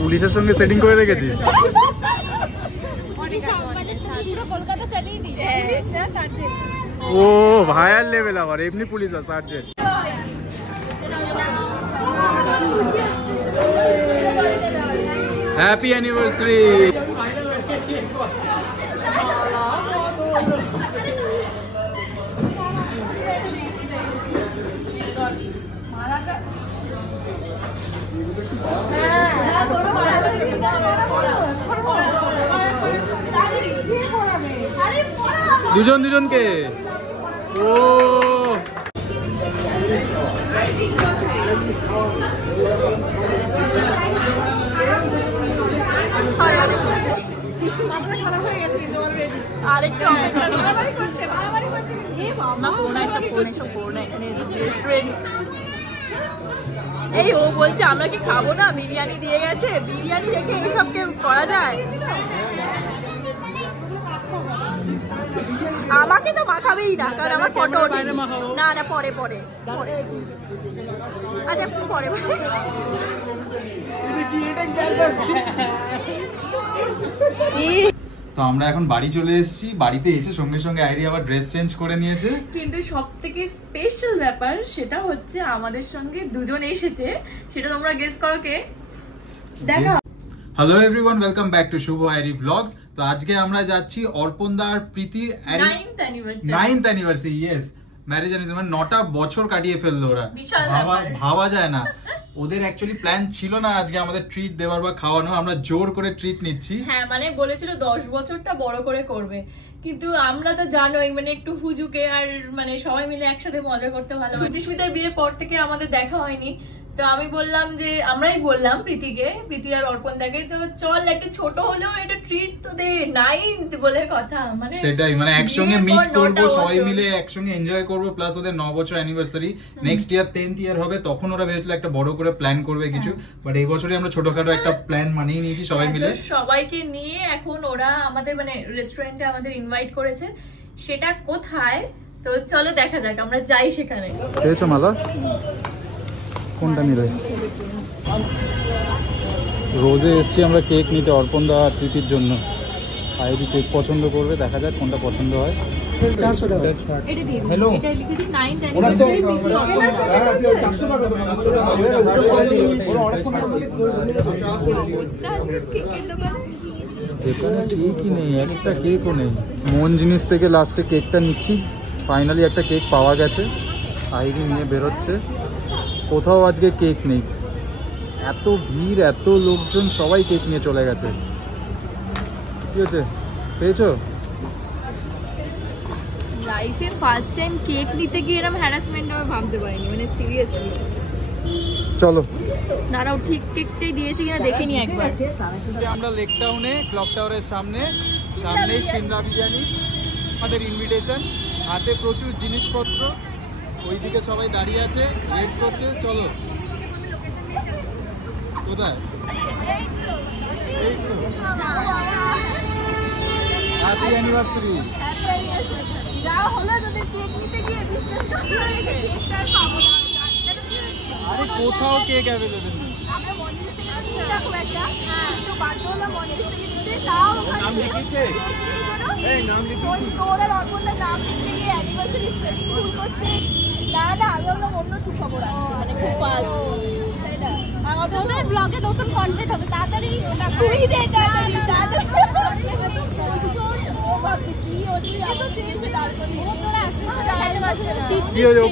পুলিশের সঙ্গে সেটিং করে রেখেছিস? ও ভাইয়ার লেভেল, আবার এমনি পুলিশ আর সার্জেন্ট। Happy anniversary. দুজন দুজনকে। ও এই ও বলছে আমরা কি খাবো না, বিরিয়ানি দিয়ে গেছে, বিরিয়ানি রেখে এসবকে করা যায়? আমাকে তো মাখাবেই না, কারণ আমার ফটো না না পরে পরে আচ্ছা একটু পরে তো আমরা এখন বাড়ি চলে এসেছি। বাড়িতে এসে সঙ্গে সঙ্গে আইরি আবার ড্রেস চেঞ্জ করে নিয়েছে। কিন্তু সব থেকে স্পেশাল ব্যাপার সেটা হচ্ছে আমাদের সঙ্গে দুজন এসেছে, সেটা তোমরা গেস করো কে। দেখো। Hello everyone, welcome back to Shubho Airi blogs. তো আজকে আমরা যাচ্ছি অর্পণ দা আর প্রীতির 9th anniversary. Yes, marriage anniversary. মানে 9টা বছর কাটিয়ে ফেললো ওরা, ভাবা যায় না। ওদের অ্যাকচুয়ালি প্ল্যান ছিল না আজকে আমাদের ট্রিট দেওয়ার বা খাওয়ানো, আমরা জোর করে ট্রিট নিচ্ছি। হ্যাঁ, মানে বলেছিল 10 বছরটা বড় করে করবে, কিন্তু আমরা তো জানোই মানে একটু হুজুকে আর মানে সবাই মিলে একসাথে মজা করতে ভালোবাসি। সুচিস্মিতার বিয়ের পর থেকে আমাদের দেখা হয়নি, তো আমি বললাম যে আমরাই বললাম প্রীতিকে, প্রীতি আর অর্পণ দাকে, তো চল একটা ছোট হলেও একটা ট্রিট তো দে, 9th বলে কথা। মানে সেটাই, মানে একসঙ্গে মিট করব, সবাই মিলে একসঙ্গে এনজয় করব, প্লাস ওদের 9 বছর অ্যানিভার্সারি। নেক্সট ইয়ার 10th ইয়ার হবে, তখন ওরা ভেবেছিল একটা বড় করে প্ল্যান করবে কিছু, বাট এই বছরই আমরা ছোটখাটো একটা প্ল্যান মানিয়ে নিয়েছি সবাই মিলে। সবাইকে নিয়ে এখন ওরা আমাদের মানে রেস্টুরেন্টে আমাদের ইনভাইট করেছে, সেটা কোথায় তো চলো দেখা যাক, আমরা যাই সেখানে। পেয়েছো মালা? কোনটা নিলে? রোজে এসছি আমরা কেক নিতে অর্পণ দা আর প্রীতির জন্য। আইডি কেক পছন্দ করবে, দেখা যাক কোনটা পছন্দ হয়। 400 টাকা। হ্যালো, এটা লিখে দিন 9th অ্যানিভার্সারি প্রীতি অর্পণ দা। 400 টাকা তো 400 টাকা হবে। ওরা অনেকক্ষণ কেকের দোকান। এখানে কেকই নেই, একটা কেকও নেই। মন জিনিস থেকে লাস্টে কেকটা নিচ্ছি। ফাইনালি একটা কেক পাওয়া গেছে, আইডি নিয়ে বেরোচ্ছে। কোথাও আজকে কেক নেই, এত ভিড়, এত লোকজন, সবাই কেক নিয়ে চলে গেছে। কি হয়েছে, পেয়েছো? লাইফে ফার্স্ট টাইম কেক নিতে গিয়ে এরকম হ্যারাসমেন্ট আমি ভাবতে পারিনি, মানে সিরিয়াসলি। চলো দাঁড়াও, ঠিক কেকটাই দিয়েছি কিনা দেখে নি একবার। আমরা লেক টাউনে, ক্লক টাওয়ারের সামনে সিমলা বিরিয়ানি। আমাদের ইনভিটেশন, হাতে প্রচুর জিনিসপত্র, ওইদিকে সবাই দাঁড়িয়ে আছে, ওয়েট করছে। চলো, কোথায়? Happy anniversary. আরে কোথাও কেক অ্যাভেলেবেল নেই। নাম লিখেছে? নাম অন্য সুখবর আছে, মানে খুব ফাস্ট। আমাদের ব্লগে নতুন কন্টেন্ট হবে, তাড়াতাড়ি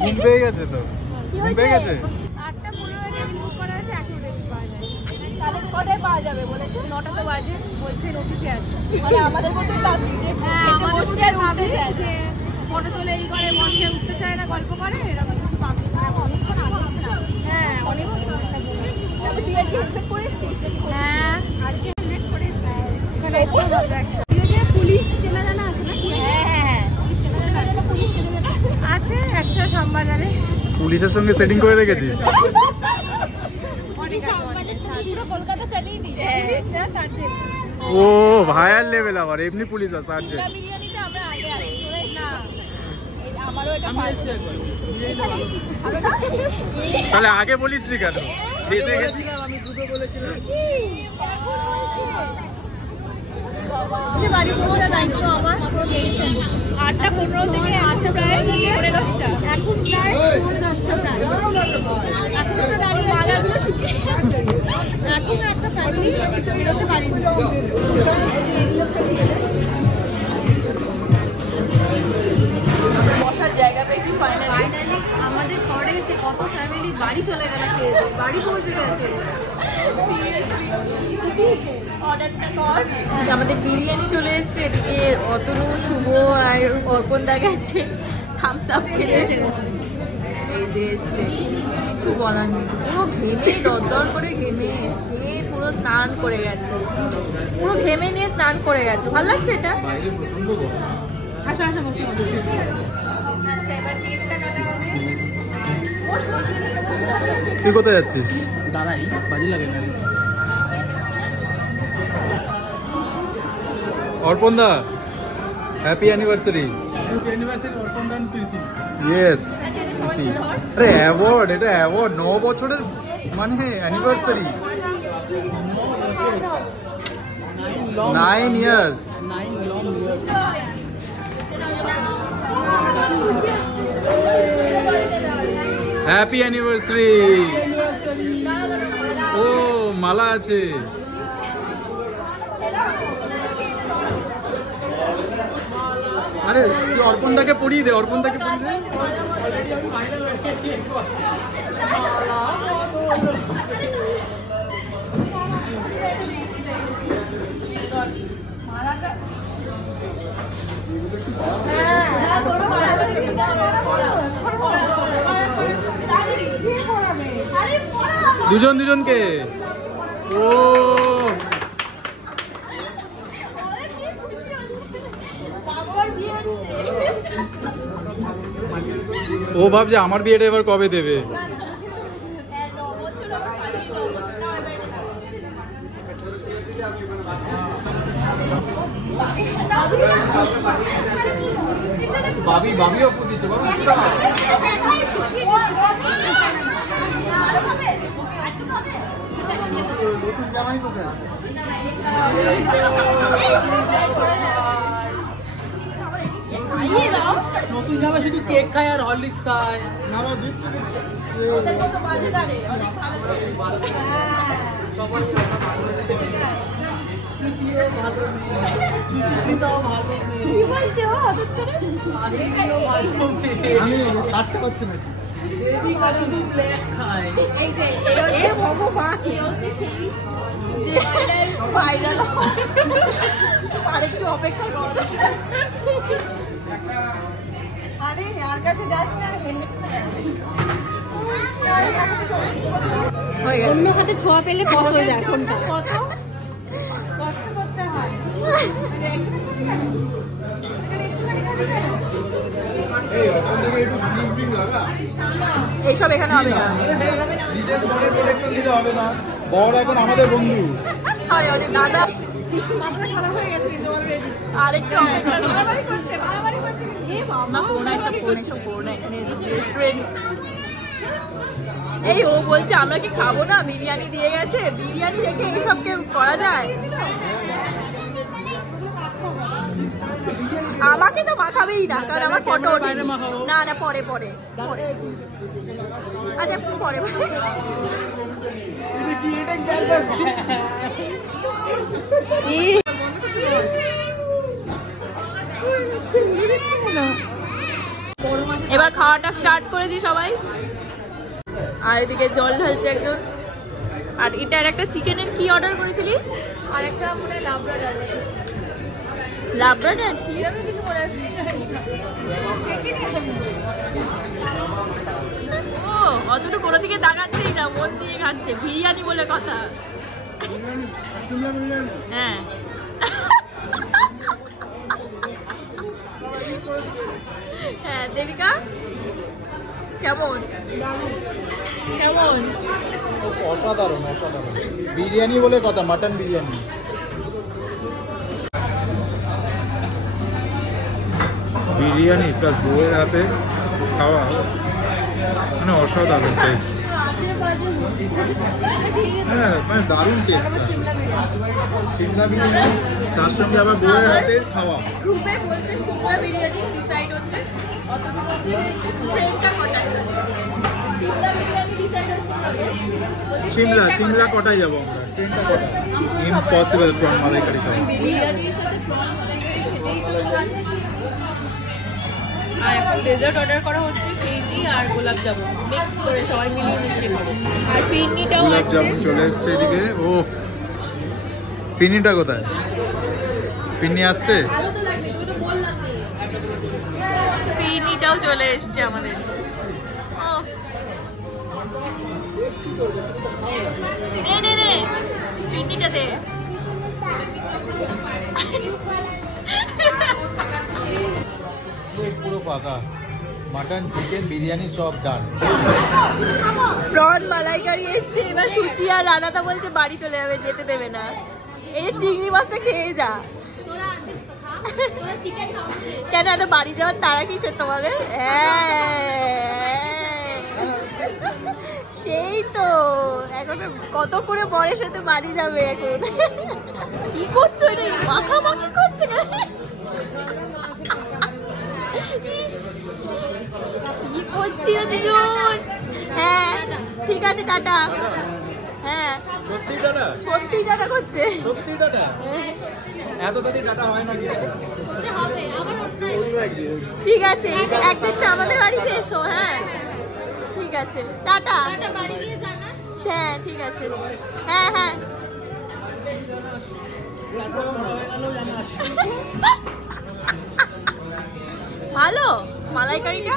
ঘুম পেয়ে গেছে তো, ঘুম পেয়ে গেছে। 8:15 বুক করা আছে, এখন পাওয়া যায়। তাহলে কটায় পাওয়া যাবে বলেছে? 9টা তো বাজে, বলছে নোটিশে আছে। মানে আমাদের মতো ভাবি যে বসে ভাবে যে ফটো তোলে, এই করে মঞ্চে উঠতে চায় না, গল্প করে, এরকম কিছু পাবলিক। হ্যাঁ, অনেক হ্যাঁ, আজকে লেট করে পুলিশ চেনা জানা আছে না? হ্যাঁ, পুলিশ চেনা জানা আছে একটা শ্যামবাজারে। পুলিশের সঙ্গে সেটিং করে রেখেছিস? কলকাতা চালিয়ে দিই। ও ভাইয়ার লেভেল, আবার এমনি পুলিশ আর সার্জেন্ট। বিরিয়ানিতে আমরা আগে আসি না, আমারও এটা তাহলে আগে বলিস নি কেন? বেঁচে গেছি। আমি দুটো বলেছিলাম। বাড়ি পৌঁছার দায়িত্ব আমার। 8:15 থেকে প্রায় 10:30। এখন প্রায় 10:30 প্রায়। এখন তো দাঁড়িয়ে মালাগুলো শুকিয়ে গেছে। এখনো একটা ফ্যামিলি বেরোতে পারিনি। বসার জায়গা পেয়েছি ফাইনালি। আমাদের পরে এসে কত ফ্যামিলি বাড়ি চলে গেল, বাড়ি পৌঁছে গেছে। আমাদের বিরিয়ানি চলে এসছে, এদিকে অতনু, শুভ আর অর্পণ দা গেছে থামস আপ খেতে। এই যে এসছে, কিছু বলার নেই, পুরো ঘেমে দরদর করে ঘেমে এসছে, পুরো স্নান করে গেছে, পুরো ঘেমে নিয়ে স্নান করে গেছে। ভালো লাগছে এটা। আচ্ছা, এবার কেকটা কাটা হবে। তুই কোথায় যাচ্ছিস? দাঁড়াই, বাজি লাগে না। Arpan da, happy anniversary. Yes. আরে অ্যাওয়ার্ড, এটা অ্যাওয়ার্ড। 9 বছরের মানে অ্যানিভার্সারি। 9 ইয়ার্স। Happy anniversary. ও মালা আছে। আরে তুই অর্পণদাকে পড়িয়ে দে, অর্পণদাকে পড়িয়ে দে। দুজন দুজনকে। ও ভাবছে আমার বিয়েটা এবার কবে দেবে। বাবি বাবিও দিচ্ছে। নতুন জামাই কোথায়? নতুন জামাই শুধু কেক খায় আর হরলিক্স খায়। সবাই ভালো মেয়ে, সুচিস্মিতাও ভালো মেয়ে, আমি কাটতে পারছি না। দেবিকা শুধু ব্ল্যাক খায়। এই যে ভগবান, যে ভাইরাল আরেকটু অপেক্ষা কর। আরে আর কাছে যাস না। অন্য হাতে ছোঁয়া পেলে কষ্ট হয়ে যায় ফোনটা। কত কষ্ট করতে হয়। এইসব এখানে হবে না। হবে না। বড় এখন আমাদের বন্ধু। দাদা মাথা খারাপ হয়ে গেছে কিন্তু অলরেডি। আরেকটু বাড়াবাড়ি করছে, বাড়াবাড়ি করছে। এই ও বলছে আমরা কি খাবো না, বিরিয়ানি দিয়ে গেছে, বিরিয়ানি রেখে এইসবকে করা যায়। আমাকে তো মাখাবেই না, কারণ আমার ফটো ওঠে না। না পরে পরে আচ্ছা পরে এবার খাওয়াটা স্টার্ট করেছি সবাই। আর এদিকে জল ঢালছে একজন। আর এটার একটা চিকেনের কি অর্ডার করেছিলি? আর একটা মনে হয় লাবড়া। লাবড়া কি কিছু মনে আছে? ও অতটা কোনো দিকে তাকাচ্ছেই না, মন দিয়ে খাচ্ছে। বিরিয়ানি বলে কথা। হ্যাঁ হ্যাঁ। দেবিকা কেমন কেমন? অসাধারণ অসাধারণ। বিরিয়ানি বলে কথা, মাটন বিরিয়ানি। বিরিয়ানি প্লাস বউয়ের হাতে খাওয়া মানে অসাধারণ টেস্ট। হ্যাঁ মানে দারুণ টেস্ট। সিমলা বিরিয়ানি তার সঙ্গে আবার বউয়ের হাতের খাওয়া। রুবে বলছে সিমলা বিরিয়ানি ডিসাইড হচ্ছে, অথবা বলছে ট্রেনটা কটায় সিমলা বিরিয়ানি ডিসাইড হচ্ছে না বলছে সিমলা কটায় যাবো আমরা, ট্রেনটা কটায়? ইম্পসিবল প্রন মালাইকারি খাওয়া। বিরিয়ানির সাথে প্রন মালাইকারি খেতেই চলে। আর এখন ডেজার্ট অর্ডার করা হচ্ছে, ফিরনি আর গোলাপ জামুন মিক্স করে সবাই মিলিয়ে মিশিয়ে খাবো। আর ফিরনিটাও গোলাপ আসছে। জামুন চলে এসছে এদিকে। ও ফিরনিটা কোথায়? ফিরনি আসছে। ভালো তো লাগবে, তুমি তো বললাম যে ফিরনিটাও চলে এসছে আমাদের। ও নে ফিরনিটা দে। পুরো ফাঁকা, মাটন চিকেন বিরিয়ানি সব ডান। প্রন মালাইকারি এসছে, এবার সুচি আর রানাটা বলছে বাড়ি চলে যাবে, যেতে দেবে না। এই যে চিংড়ি মাছটা খেয়ে যা। কেন এত বাড়ি যাওয়ার তারা কিসের তোমাদের? সেই তো এখন কত করে বরের সাথে বাড়ি যাবে এখন। কি করছো এটা? মাখামাখি করছে কি করছি দুজন? হ্যাঁ ঠিক আছে টাটা। হ্যাঁ সত্যি টাটা, সত্যি টাটা করছে। সত্যি টাটা। এত তাড়াতাড়ি টাটা হয় না কিন্তু। ঠিক আছে একদিন আমাদের বাড়িতে এসো। হ্যাঁ ঠিক আছে টাটা। হ্যাঁ ঠিক আছে। হ্যাঁ হ্যাঁ ভালো মালাইকারিটা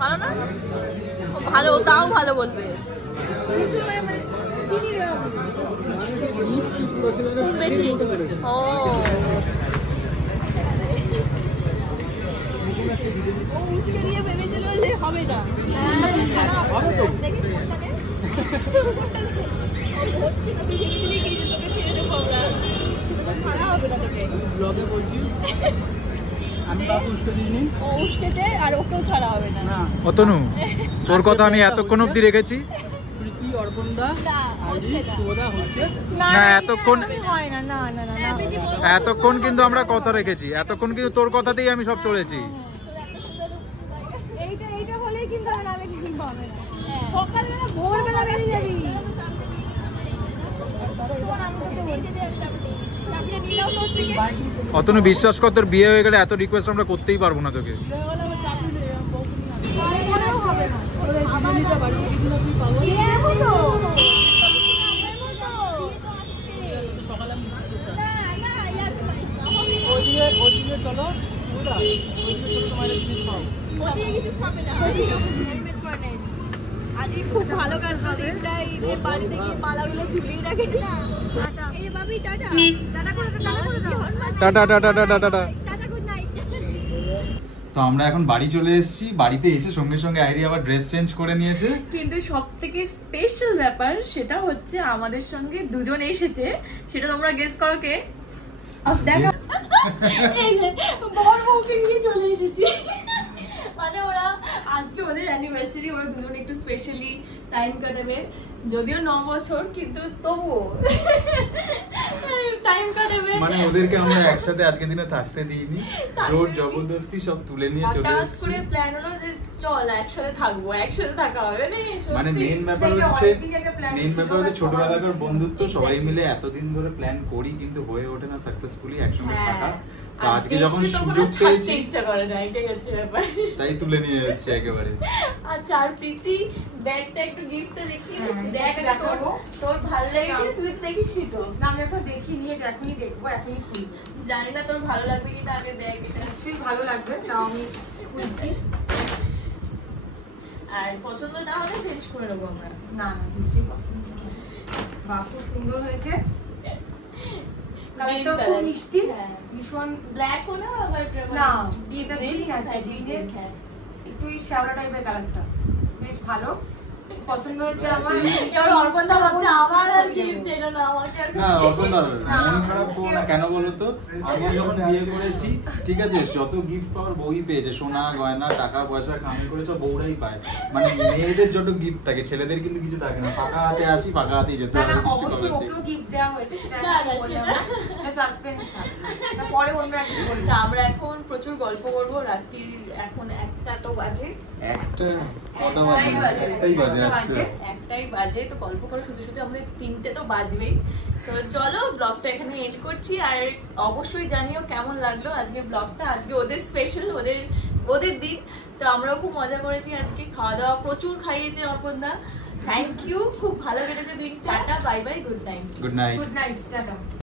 ভালো না? ভালো, তাও ভালো বলবে। খুব বেশি। ও উস্কে দিয়ে ভেবেছিল যে হবে না। ব্লগে বলছি আমি কাউকে উস্কে দিইনি। ও উস্কেছে আর ওকেও ছাড়া হবে না। না অতনু তোর কথা আমি এতক্ষণ অব্দি রেখেছি। প্রীতি অর্পণদা না, হচ্ছে না। শুভদা হচ্ছে না, এতক্ষণ হয় না। না না না এতক্ষণ কিন্তু আমরা কথা রেখেছি, এতক্ষণ কিন্তু তোর কথাতেই আমি সব চলেছি। এইটা হলেই কিন্তু আর নামে কিন্তু হবে না। সকালবেলা ভোরবেলা বেরিয়ে যাবি। অতনু বিশ্বাস কর, তোর বিয়ে হয়ে গেলে এত রিকোয়েস্ট আমরা করতেই পারবো না তোকে। ওইদিকে চলো তোমার জিনিস খাও। আজকে খুব ভালো কাজ হবে। বাড়ি থেকে মালাগুলো ঝুলিয়ে রাখে। এই বাবি টাটা টাটা করে tata tata tata tata. Tata good night. তো আমরা এখন বাড়ি চলে এসেছি। বাড়িতে এসে সঙ্গে সঙ্গে আইরি আবার ড্রেস চেঞ্জ করে নিয়েছে। কিন্তু সব থেকে স্পেশাল ব্যাপার সেটা হচ্ছে আমাদের সঙ্গে দুজন এসেছে। সেটা তোমরা গেস করো কে? দেখো এই যে বর বউকে নিয়ে চলে এসেছি। মানে ওরা আজকে ওদের অ্যানিভার্সারি, ওরা দুজন একটু স্পেশালি টাইম কাটাবে। যদিও 9 বছর কিন্তু তবুও টাইম কাটাবে। মানে ওদেরকে আমরা একসাথে আজকে দিনে থাকতে দিইনি, জোর জবরদস্তি সব তুলে নিয়ে চলে হঠাৎ এসেছি। করে প্ল্যান হলো যে চল একসাথে থাকবো, একসাথে থাকা হবে না। মানে মেইন ব্যাপার হচ্ছে ছোটবেলাকার বন্ধুত্ব, সবাই মিলে এতদিন ধরে প্ল্যান করি কিন্তু হয়ে ওঠে না সাকসেসফুলি একসঙ্গে থাকা। তো আজকে যখন সুযোগ পেয়েছি ইচ্ছা করে না, এটাই হচ্ছে ব্যাপার। তাই তুলে নিয়ে এসেছি একেবারে। আচ্ছা আর প্রীতি ব্যাগটা একটু গিফটটা দেখি। দেখ তোর ভালো লেগেছে, তুই দেখিসনি তো? না আমি এখন দেখিনি, এটা এখনই দেখবো, এখনই খুলবো। জানি না তোর ভালো লাগবে কিনা, আগে দেখ এটা। নিশ্চয়ই ভালো লাগবে, তাও আমি খুলছি। আর পছন্দ না হলে চেঞ্জ করে নেবো আমরা। না না নিশ্চয়ই পছন্দ হবে। বাহ খুব সুন্দর হয়েছে, কালারটা খুব মিষ্টি, ভীষণ ব্ল্যাক হলো আবার না এটা গ্রিন আছে, গ্রিনের একটু শ্যাওলা টাইপের কালারটা বেশ ভালো। পছন্দ হয়েছে আমার। এবার অর্পণদা ভাবছে আমার আর গিফট এলো না, আমাকে আর না অর্পণদার মন খারাপ করো না, কেন বলো তো? আমি যখন বিয়ে করেছি, ঠিক আছে, যত গিফট পাওয়ার বই পেয়েছে, সোনা গয়না টাকা পয়সা কামাই করে সব বউরাই পায়। মানে মেয়েদের যত গিফট থাকে, ছেলেদের কিন্তু কিছু থাকে না। ফাঁকা হাতে আসি, ফাঁকা হাতেই যেতে না, হবে। না, কিছু অবশ্যই করার নেই। ওকেও gift দেওয়া হয়েছে, সেটা না, আমি না, বললাম সেটা- না। এটা suspense থাকবে। তা পরে অন্য একদিন বলবো। তা আমরা এখন প্রচুর গল্প করবো। রাত্রির এখন 1টা তো বাজে, একটা কটা বাজে? একটাই বাজে। আচ্ছা একটাই বাজে, তো গল্প করে শুধু শুধু আমাদের 3টে তো বাজবেই। তো চলো ব্লগটা এখানে এন্ড করছি। আর অবশ্যই জানিও কেমন লাগলো আজকে ব্লগটা। আজকে ওদের স্পেশাল, ওদের দিন। তো আমরাও খুব মজা করেছি আজকে, খাওয়া দাওয়া প্রচুর খাইয়েছে অর্পণদা। থ্যাংক ইউ, খুব ভালো কেটেছে দিন। Tata, bye bye, good night. Good night. Good night, tata.